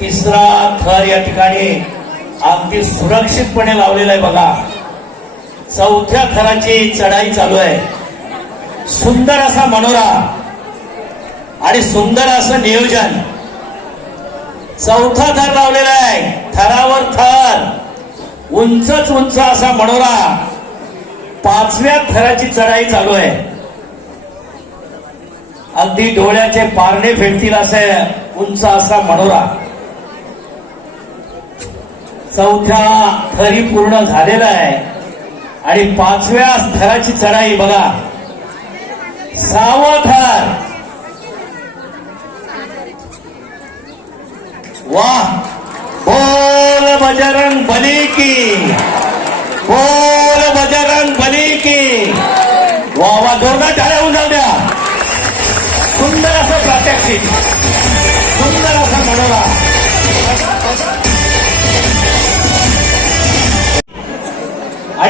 तिसरा थर या ठिकाणी अगदी सुरक्षितपणे लावलेला आहे बघा. चौथ्या थराची चढाई चालू आहे. सुंदर असा मनोरा आणि सुंदर असं नियोजन. चौथा थर लावलेला आहे. थरावर थर. उंचच उंच असा मनोरा. पाचव्या थराची चढाई चालू आहे. अगदी डोळ्याचे पारणे फेडतील असे उंच असा मनोरा. चौथ्या थरी पूर्ण झालेला आहे. आणि पाचव्या थराची चढाई बघा. सहावा थर वा बोल बजरंग बली की. बोल बजरंग बली की. वा वा जोरदार टाळ्या होऊन जाऊ द्या. सुंदर असं प्रात्यक्षिक. सुंदर असं मनोरा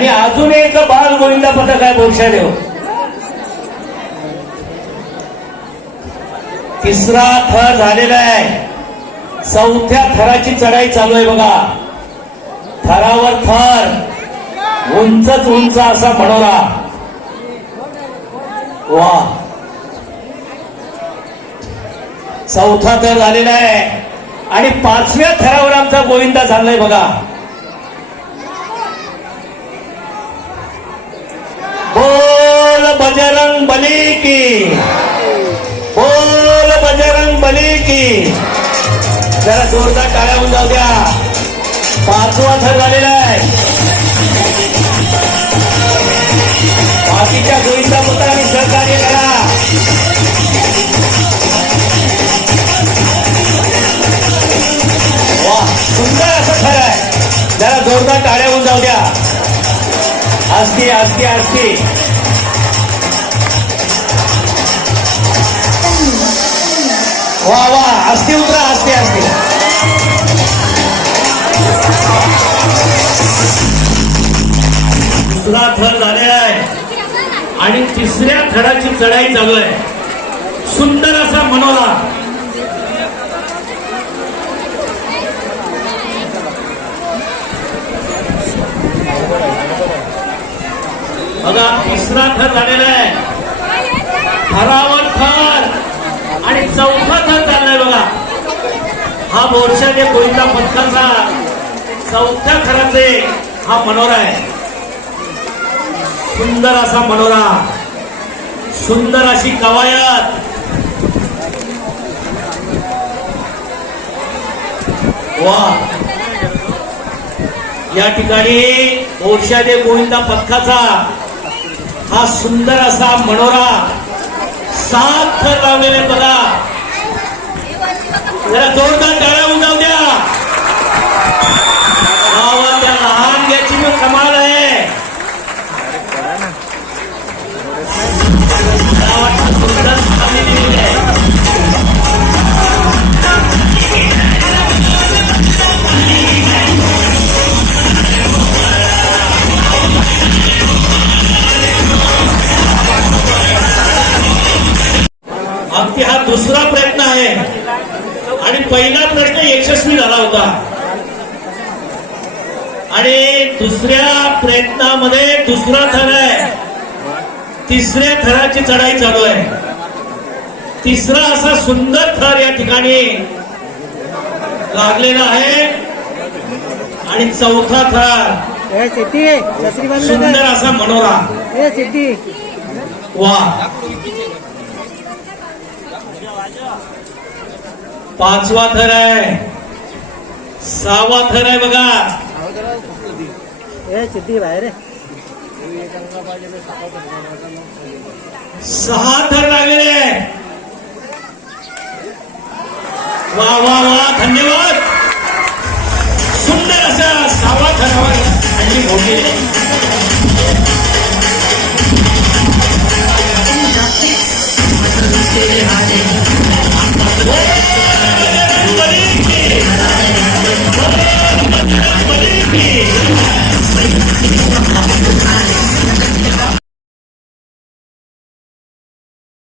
आणि अजून एक बाल गोविंदा पथक आहे बोरशादेव. तिसरा थर झालेला आहे. चौथ्या थराची चढाई चालू आहे बघा. थरावर थर. उंचच उंच असा मनोरा. वा. चौथा थर झालेला आहे. आणि पाचव्या थरावर आमचा गोविंदा चाललाय बघा. बोल बजरंग बली की। बोल बजरंग बली की। जरा जोरदार टाळ्या होऊन जाऊ द्या. पाचवा थर झालेला आहे. बाकीच्या गोविंदा पुत्रांनी सहकार्य करा. वा सुंदर असं खरं आहे. जरा जोरदार टाळ्या आस्ती आस्ती आस्ती वा वा आस्ती उतरा असते असते दुसरा थर झालेला आहे. आणि तिसऱ्या थराची चढाई चालू आहे. सुंदर असा मनोरा. बघा तिसरा थर झालेला आहे. थरावर थर. आणि चौथा थर चाललाय बघा. हा मोर्चा जे कोयता पथकाचा चौथ्या थराचे हा मनोरा आहे. सुंदर असा मनोरा. सुंदर अशी कवायत. वा. या ठिकाणी मोर्शादेव गोविंदा पथकाचा हा सुंदर असा मनोरा सात थर लावलेले बघा. जरा जोरदार टाळ्या होऊन द्या. त्या लहान घ्याची पण कमाल आहे. मला वाटतं सुंदर अगदी हा दुसरा प्रयत्न आहे. आणि पहिला प्रश्न यशस्वी झाला होता. आणि दुसऱ्या प्रयत्नामध्ये दुसरा थर आहे. तिसऱ्या थराची चढाई चालू आहे. तिसरा असा सुंदर थर या ठिकाणी लागलेला आहे. आणि चौथा थर. सुंदर असा मनोरा. वा. पाचवा थर आहे. सहावा थर आहे बघा. सहा थर लागलेले आहे वा वा वा धन्यवाद. सुंदर असा सहावा थरावर हल्ली Believe me.